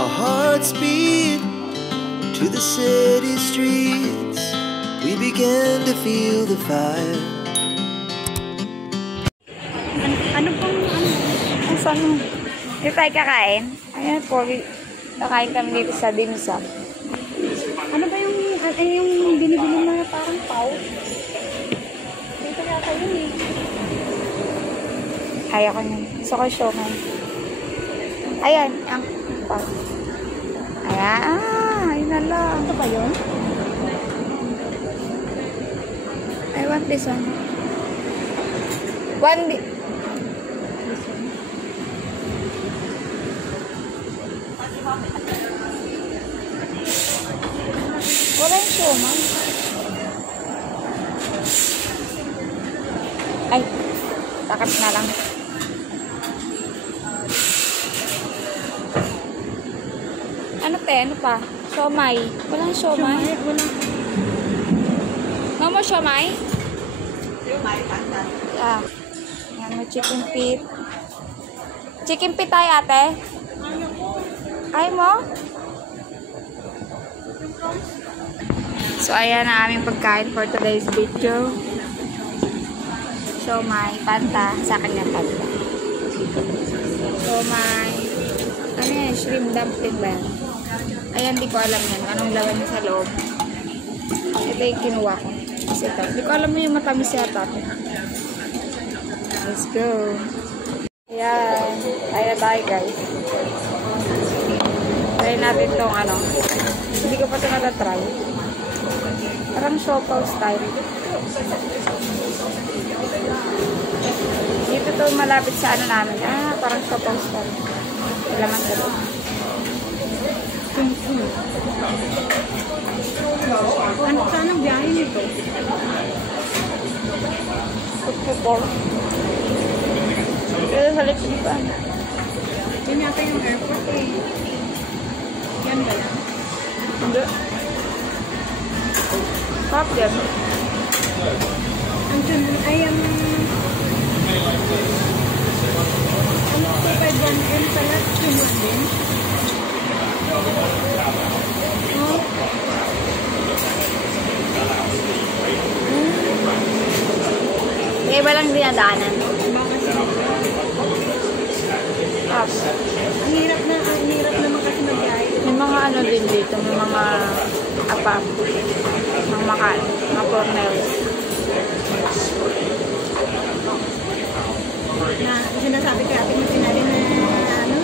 Our hearts beat to the city streets. We began to feel the fire. Saan? Dito tayo kakain? Ayan po, kakain kami dito sa dimsum. Ano ba yung binibili na parang pau? Dito kaya kayo eh. Kaya ko nyo. Gusto ko siomay. Ayan, ang pau. Ayan, ayun na lang. Ito ba yun? I want this one. Wala yung siomay. Ay, takap na lang. Ano te? Ano pa? Siomay. Walang siomay? Wala. Mama, siomay? Siomay, pantan. Yeah. Yan mo, chicken feet. Chicken feet tayo, ate? Ayaw mo? So, ayan na aming pagkain for today's video. Siomay, panta. Sa akin yung panta. Siomay. Ano yan? Shrimp dumpling ba yan? Ayan, di ko alam yan. Anong laman niya sa loob. Ito yung kinuha ko. Kasi ito. Di ko alam mo yung matamis yata. Let's go. Ayan. Ayan tayo, guys. Try natin itong ano. Hindi ko pa ito natatry. Parang siopaw style. Dito to malapit sa ano namin. Ah, parang siopaw style. Laman ko doon. Ano saan ang biyahe nito? Pupupor. Pero sa likod pa. Yun yata yung airport eh. Yan ba yan? Hindi. Top yan. Ang dyan ay ang ano ito 5-1M pala? Simulan din? May iba lang dinadaanan. Ang hirap naman kasi mag-iay. May mga ano din dito, may mga apap, mga makan, mga cornel. Na sinasabi ko ating sinabi na ano,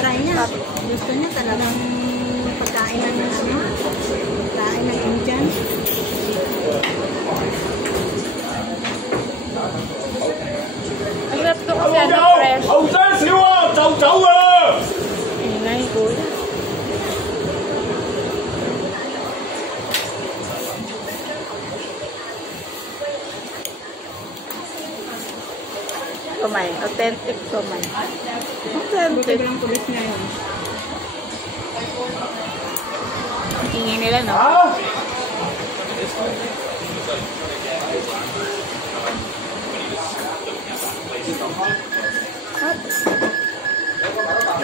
try niya. Gusto niya talagang pagkain ng ano, pagkain ng Indian. Ang sarap to kasi ano, fresh. Ingay ko. Somay. Authentic somay. Authentic. Buti lang tulis na yun. Ang ingay nila, no? What?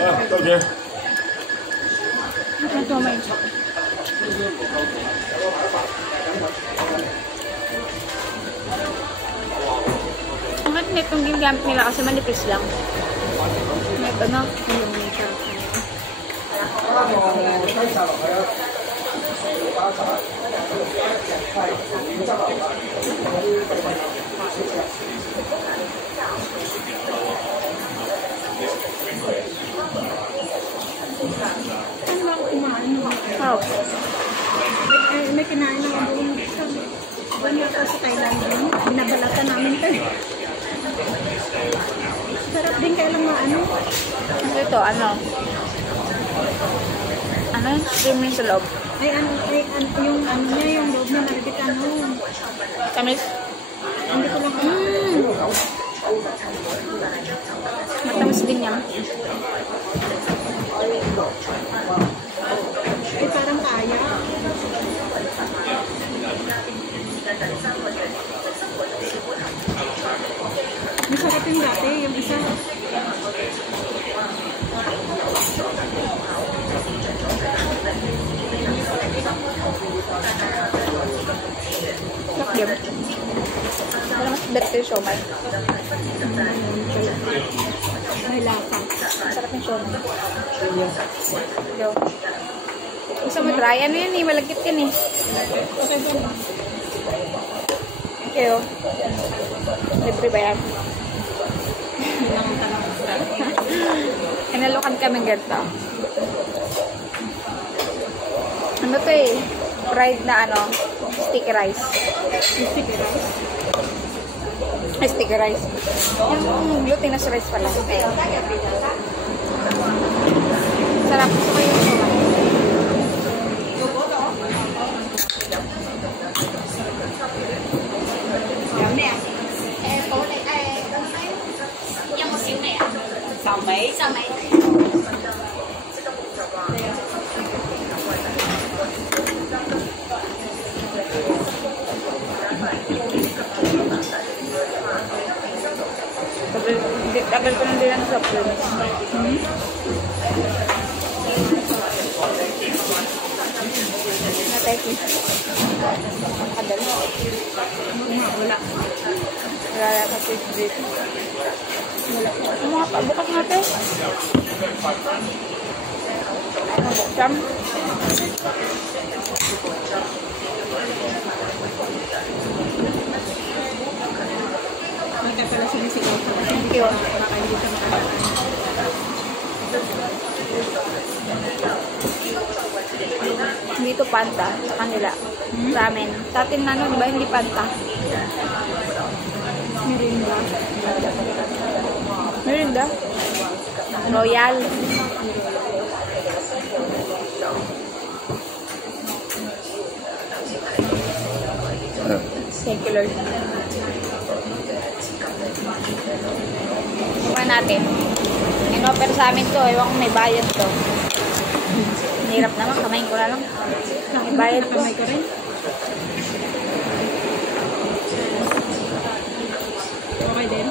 Ito, Jeff. Ang somay. Ang net itong ginagamit nila kasi manipis lang. Net ano? Yung makeup. Ano ba kumain mo? May kinain ng buong gusto. Ganyan ako sa Thailand din. Binabalatan namin ito. Sarap din kaya lang ano. Ito, ano? Ano yun? Stream sa loob. Ay, yung ano niya, yung loob niya, marikit ano. Kamis? Hindi ko lang matamis din yan. Ay, parang kaya. Masarap yung dati, yung isa. medium. Pero mas better yung siomay. May lasa. Masarap yung siomay. Yo. Gusto mo try? Ano yan eh? Malagkit yan eh. Okay oh. Libre ba yan? Inalukan kami ganito. Ano to eh? Fried na ano? Sticky rice. Sticky rice. Sticky rice. Yung glutinous rice pala. Okay. Sarap. Gusto ko yung sumay. Samay. Samay. Tagal ko nang bilang sa plates. Natay ko. Kadal. Wala. Wala ka sa dito. Wala. Mga pabukas natin. Ano buksan? Magka pala sinisigaw sa kasi. Thank you. Hindi ito panta sa kanila. Sa amin. Sa atin na di ba hindi panta? Mirinda. Merinda? Royal. Thank you, Lord. Bukan natin. In-offer sa amin to. Ewan kung may bayad to. Hirap naman. Kamain ko na lang. May bayad to. Kamay ko rin. Okay din.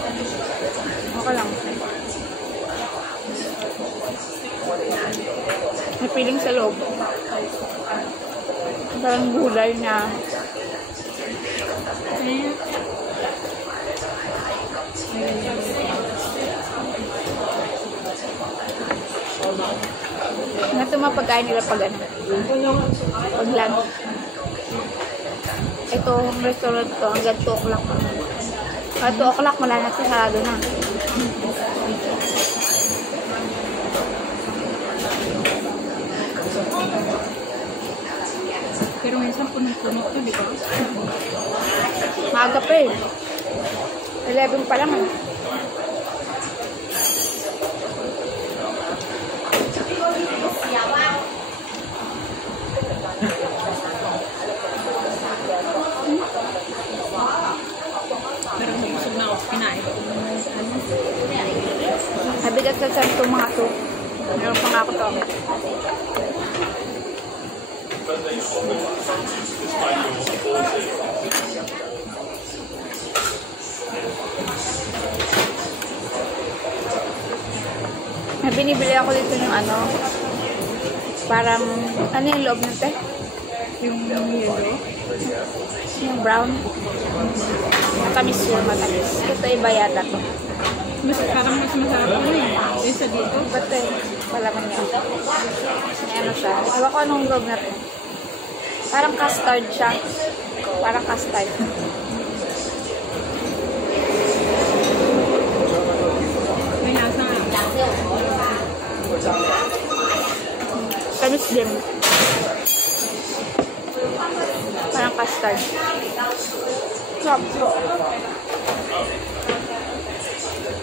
Okay lang. May feeling sa loob. Parang gulay na. Ayan. Nga ito mga pagkain nila pag ano. Pag lunch. Ito, restaurant to. Hanggang 2 o'clock. 2 o'clock, wala na ito. Sarado na. Pero minsan punong-puno ito, di ba? Maaga pa eh. 11 pa lang eh. Pero busog na ako kinain. Nabigat sa saan itong mga to. Meron pa nga ako to. May binibili ako dito yung ano. Parang, ano yung loob nito? Yung yellow. Yung brown. Matamis yun, matamis. Ito iba yata to. Parang mas masarap ko eh. Kaysa dito. Ba't eh, palaman niya. May ano siya. Ewan ko anong loob natin. Parang custard siya. Parang custard. May lasa nga. Tamis din. Parang custard. Sarap to.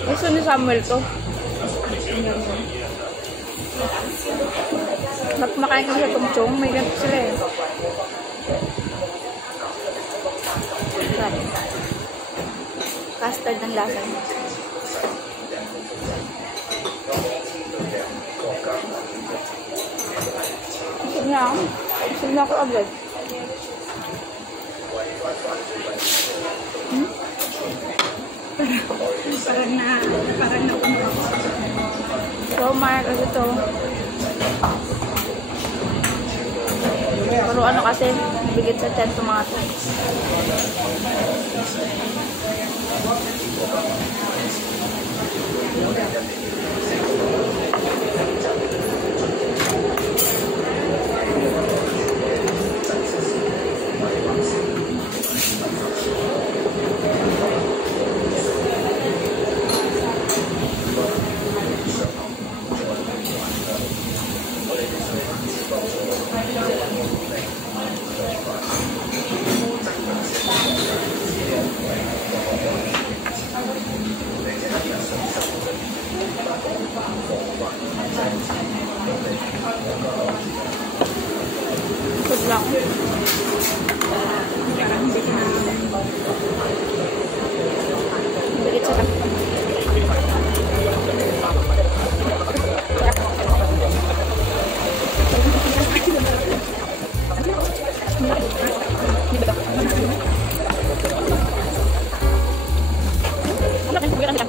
Gusto ni Samuel to. Ba't makain kami sa Tumchong? May ganito sila eh. Sarap. Custard ng lasa. Busog na ako. Busog na ako agad. Parang na umaw. So, Mark, ano to? Pero ano kasi, Mabigat sa tiyan itong mga to. Good luck. Bigat sa lang.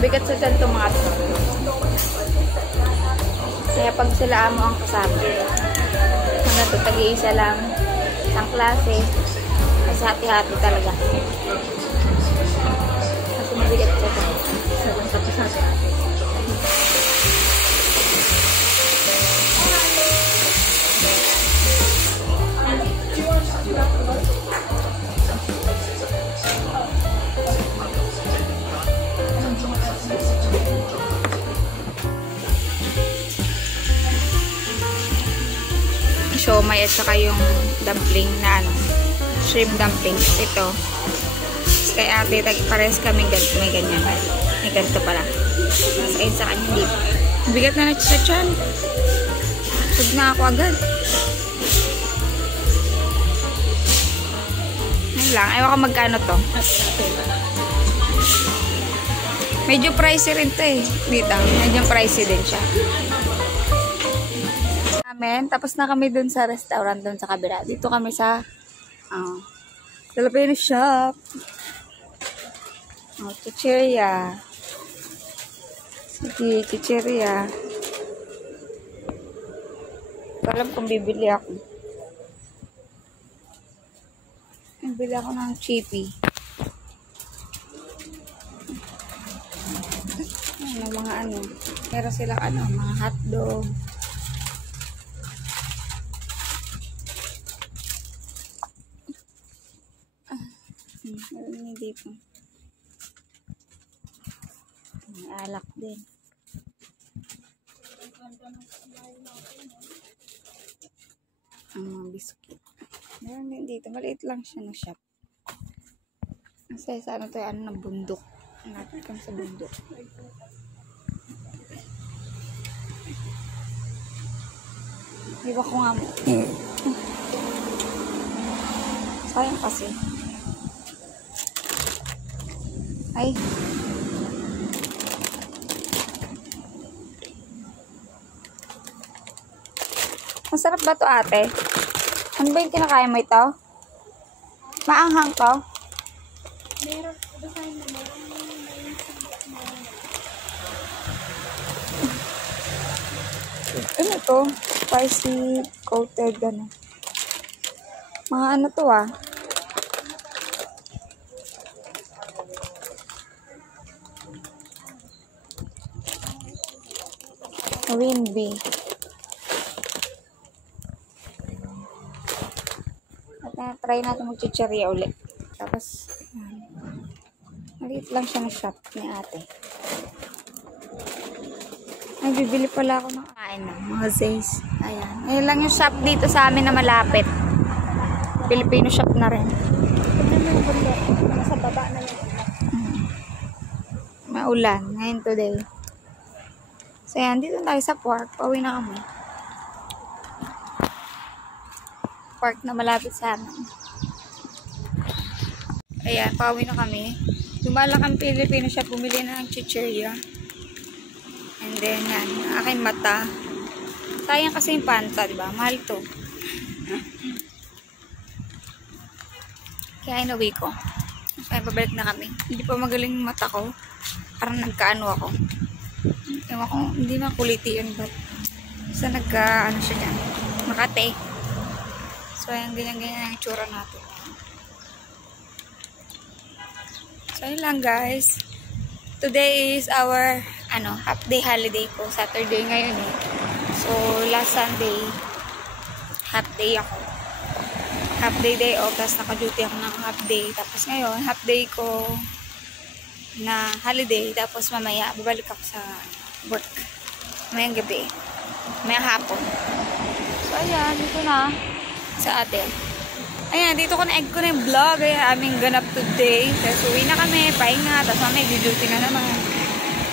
Bigat sa tiyan itong mga to. Kaya pag sila amo ang kasama, hanggang ito tag-iisa lang, isang klase, kasi hati-hati talaga. Kasi mabigat sa tiyan. Tapos natin. Siomai at saka yung dumpling na ano, shrimp dumplings. Ito. Kay ate, pares kami may ganyan. May ganito pala. Masain sa kanya hindi. Bigat na sa tiyan. Sug na ako agad. Ayun lang. Ayaw ko magkano to. Medyo pricey rin to eh. Dito. Medyo pricey din siya. Tapos na kami dun sa restaurant dun sa kabila. Dito kami sa Filipino shop. Chicheria. Sige, chicheria. Alam kung bibili ako. Bibili ako ng chippy. Mga ano. Meron silang ano, mga hotdog. Meron dito. May alak din. Ang mga biscuit. Meron din dito. Maliit lang siya na shop. Kasi sa ano to, ano ng bundok. Natin kami sa bundok. Iba ko nga mo. Sayang kasi. Ay. Masarap ba to ate? Ano ba yung kinakain mo ito? Maanghang to? Meron. Basahin mo. Ano to? Spicy coated ano. Mga ano to ah. Winby. At try natin mag-chicheria ulit. Tapos, maliit lang siya na shop ni ate. Ay, bibili pala ako ng kain ng mga Zay's. Ayan. Ayan lang yung shop dito sa amin na malapit. Filipino shop na rin. Nasa baba na yun. Maulan. Ngayon today. So, ayan. Dito tayo sa park. Pauwi na kami. Park na malapit sa amin. Ayan. Pauwi na kami. Dumala kang Filipino shop. Bumili na ng chicheria. And then, yan. Aking mata. Sayang kasi yung panta, diba? Mahal to. Kaya inuwi ko. Kaya pabalik na kami. Hindi pa magaling yung mata ko. Parang nagkaano ako. Ewan ko, hindi makuliti yun. But, sa ano siya dyan. Makati. So, ayan, ganyan-ganyan ang tsura natin. So, yun lang guys. Today is our, half day holiday ko. Saturday ngayon eh. So, last Sunday, half day ako. Half day off. Tapos naka-duty ako ng half day. Tapos ngayon, half day ko na holiday. Tapos mamaya, babalik ako sa work. Mamayang gabi. Mamayang hapon. So, ayan. Dito na sa atin. Ayan, dito ko na-egg ko na yung vlog. Ayan, aming ganap today. Tapos uwi na kami, pahinga. Tapos mamaya, duty na naman.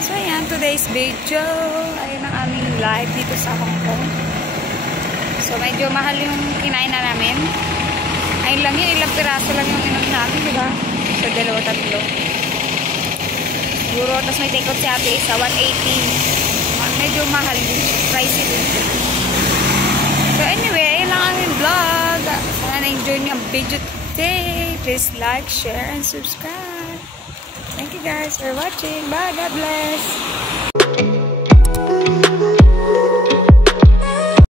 So, ayan, today's video. Ayan ang aming live dito sa Hong Kong. So, medyo mahal yung kinain na namin. Ayun lang yun, ilang piraso lang yung inom namin, diba? So, 2-3. Siguro, tapos may take out si ate isa, 180. Medyo mahal din. Pricey din. So, anyway, ayun lang ang aming vlog. Sana na-enjoy niyo ang video today. Please like, share, and subscribe. Thank you guys for watching. Bye. God bless.